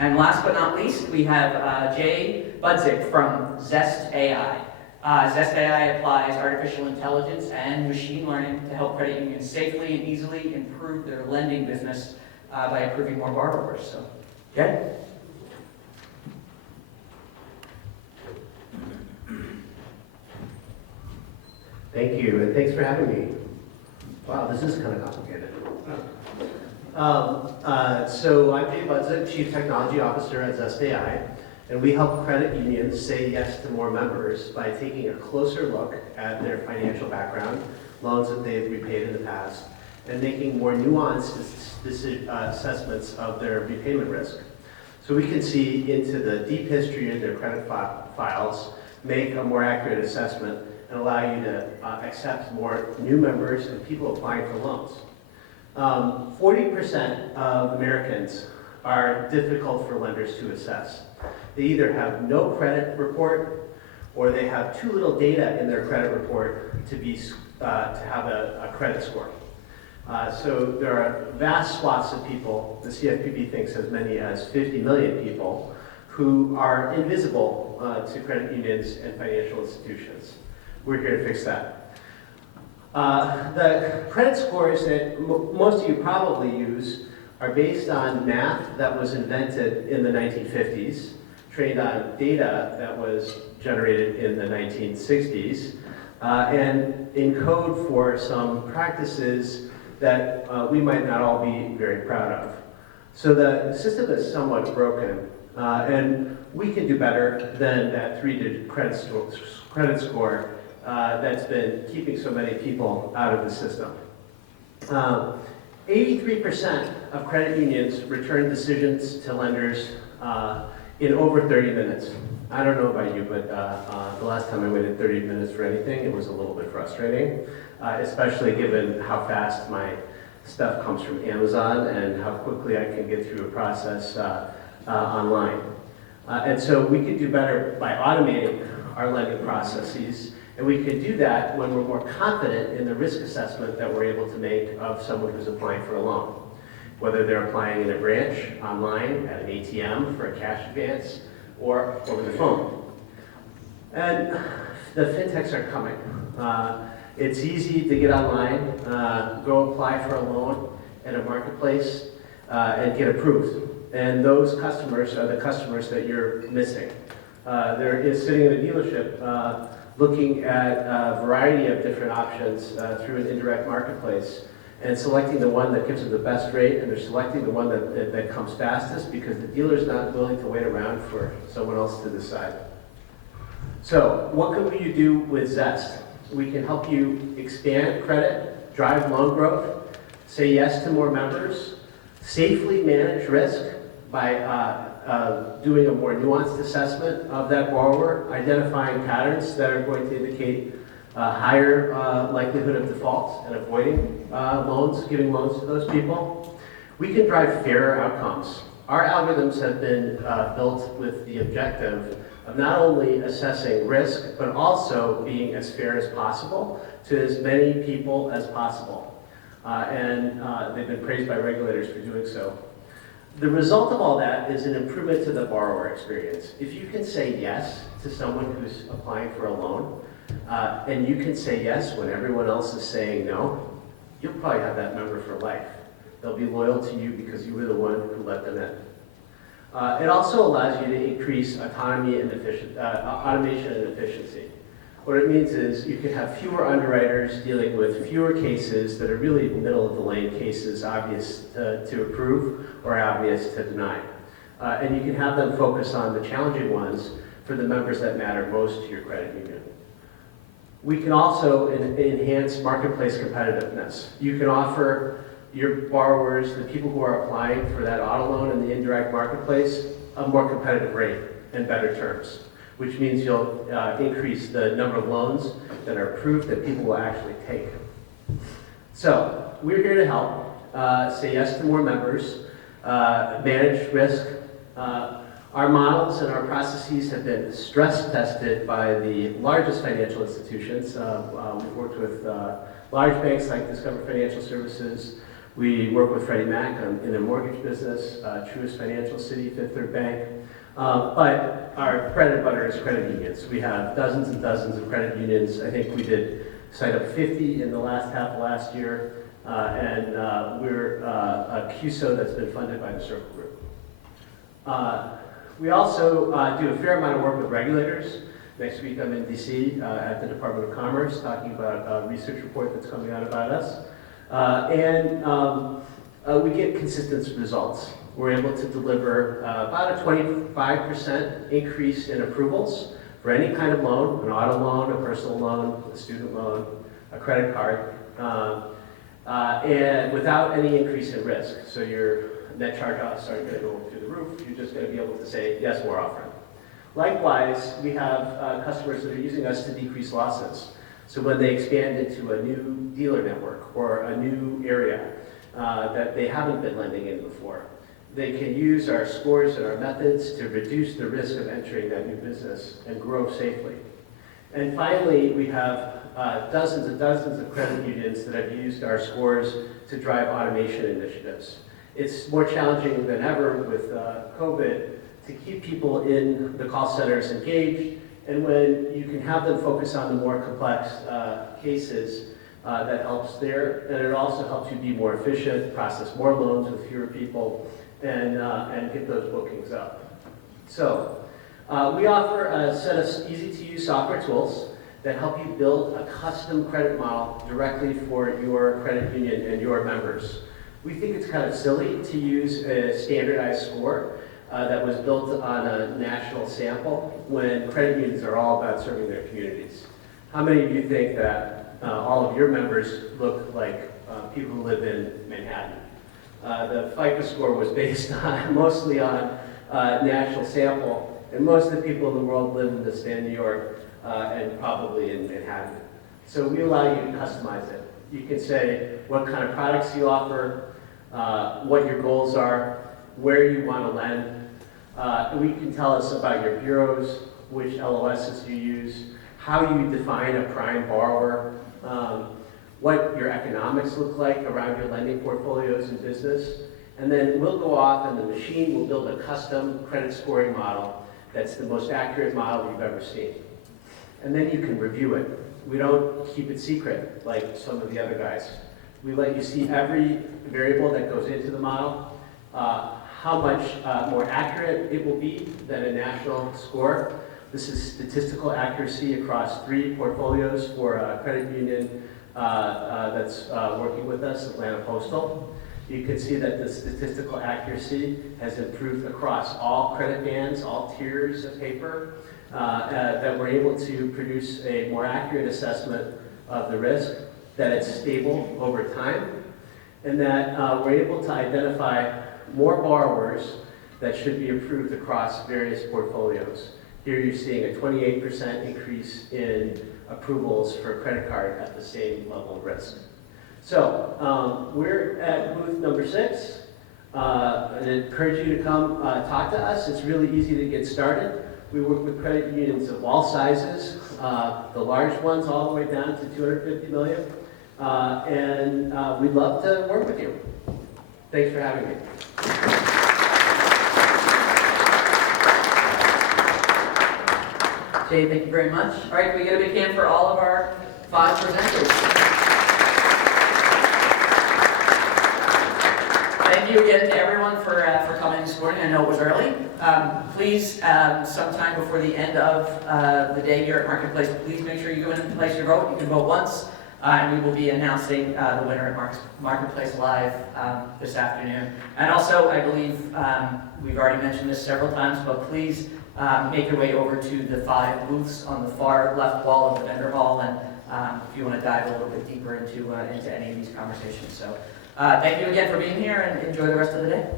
And last but not least, we have Jay Budzik from Zest AI. Zest AI applies artificial intelligence and machine learning to help credit unions safely and easily improve their lending business by approving more borrowers. So, Jay? Thank you, and thanks for having me. Wow, this is kind of complicated. So I'm Jay Budzik, Chief Technology Officer at Zest AI, and we help credit unions say yes to more members by taking a closer look at their financial background, loans that they've repaid in the past, and making more nuanced assessments of their repayment risk. So we can see into the deep history of their credit files, make a more accurate assessment, and allow you to accept more new members and people applying for loans. 40% of Americans are difficult for lenders to assess. They either have no credit report or they have too little data in their credit report to have a credit score. So there are vast swaths of people, the CFPB thinks as many as 50 million people, who are invisible to credit unions and financial institutions. We're here to fix that. The credit scores that most of you probably use are based on math that was invented in the 1950s, trained on data that was generated in the 1960s, and encode for some practices that we might not all be very proud of. So the system is somewhat broken, and we can do better than that three-digit credit score that's been keeping so many people out of the system. 83% of credit unions return decisions to lenders in over 30 minutes. I don't know about you, but the last time I waited 30 minutes for anything, it was a little bit frustrating, especially given how fast my stuff comes from Amazon and how quickly I can get through a process online. And so we could do better by automating our lending processes, and we could do that when we're more confident in the risk assessment that we're able to make of someone who's applying for a loan. Whether they're applying in a branch, online, at an ATM for a cash advance, or over the phone. And the fintechs are coming. It's easy to get online, go apply for a loan at a marketplace, and get approved. And those customers are the customers that you're missing. They're sitting in a dealership looking at a variety of different options through an indirect marketplace and selecting the one that gives them the best rate, and they're selecting the one that comes fastest because the dealer's not willing to wait around for someone else to decide. So what can we do with Zest? We can help you expand credit, drive loan growth, say yes to more members, safely manage risk by doing a more nuanced assessment of that borrower, identifying patterns that are going to indicate higher likelihood of default and avoiding loans, giving loans to those people. We can drive fairer outcomes. Our algorithms have been built with the objective of not only assessing risk, but also being as fair as possible to as many people as possible. And they've been praised by regulators for doing so. The result of all that is an improvement to the borrower experience. If you can say yes to someone who's applying for a loan, and you can say yes when everyone else is saying no, you'll probably have that member for life. They'll be loyal to you because you were the one who let them in. It also allows you to increase autonomy and automation and efficiency. What it means is you can have fewer underwriters dealing with fewer cases that are really middle of the lane cases, obvious to approve or obvious to deny. And you can have them focus on the challenging ones for the members that matter most to your credit union. We can also enhance marketplace competitiveness. You can offer your borrowers, the people who are applying for that auto loan in the indirect marketplace, a more competitive rate and better terms, which means you'll increase the number of loans that are approved that people will actually take. So we're here to help say yes to more members, manage risk. Our models and our processes have been stress tested by the largest financial institutions. We've worked with large banks like Discover Financial Services, We work with Freddie Mac in their mortgage business, Truist Financial City, Fifth Third Bank. But our bread and butter is credit unions. We have dozens and dozens of credit unions. I think we did sign up 50 in the last half of last year. And we're a QSO that's been funded by the Circle Group. We also do a fair amount of work with regulators. Next week I'm in DC at the Department of Commerce talking about a research report that's coming out about us. We get consistent results. We're able to deliver about a 25% increase in approvals for any kind of loan, an auto loan, a personal loan, a student loan, a credit card, and without any increase in risk. So your net charge-offs aren't going to go through the roof. You're just going to be able to say, yes, we're offering. Likewise, we have customers that are using us to decrease losses. So when they expand into a new dealer network or a new area that they haven't been lending in before, they can use our scores and our methods to reduce the risk of entering that new business and grow safely. And finally, we have dozens and dozens of credit unions that have used our scores to drive automation initiatives. It's more challenging than ever with COVID to keep people in the call centers engaged, and when you can have them focus on the more complex cases, that helps there, and it also helps you be more efficient, process more loans with fewer people, and get those bookings up. So we offer a set of easy-to-use software tools that help you build a custom credit model directly for your credit union and your members. We think it's kind of silly to use a standardized score that was built on a national sample when credit unions are all about serving their communities. How many of you think that all of your members look like people who live in Manhattan? The FICO score was based on mostly on national sample, and most of the people in the world live in the state of New York and probably in Manhattan. So we allow you to customize it. You can say what kind of products you offer, what your goals are, where you want to lend. We can tell us about your bureaus, which LOSs you use, how you define a prime borrower, what your economics look like around your lending portfolios and business. And then we'll go off and the machine will build a custom credit scoring model that's the most accurate model you've ever seen. And then you can review it. We don't keep it secret like some of the other guys. We let you see every variable that goes into the model, how much more accurate it will be than a national score. This is statistical accuracy across 3 portfolios for a credit union that's working with us, Atlanta Postal. You can see that the statistical accuracy has improved across all credit bands, all tiers of paper, that we're able to produce a more accurate assessment of the risk, that it's stable over time, and that we're able to identify more borrowers that should be approved across various portfolios. Here you're seeing a 28% increase in approvals for a credit card at the same level of risk. So we're at booth number 6. I'd encourage you to come talk to us. It's really easy to get started. We work with credit unions of all sizes, the large ones all the way down to 250 million. And we'd love to work with you. Thanks for having me. Jay, thank you very much. All right, can we get a big hand for all of our 5 presenters? Thank you again to everyone for coming this morning. I know it was early. Please, sometime before the end of the day here at Marketplace, please make sure you go in and place your vote. You can vote once, and we will be announcing the winner at Marketplace Live this afternoon. And also, I believe we've already mentioned this several times, but please make your way over to the 5 booths on the far left wall of the vendor hall, and if you want to dive a little bit deeper into any of these conversations. So thank you again for being here, and enjoy the rest of the day.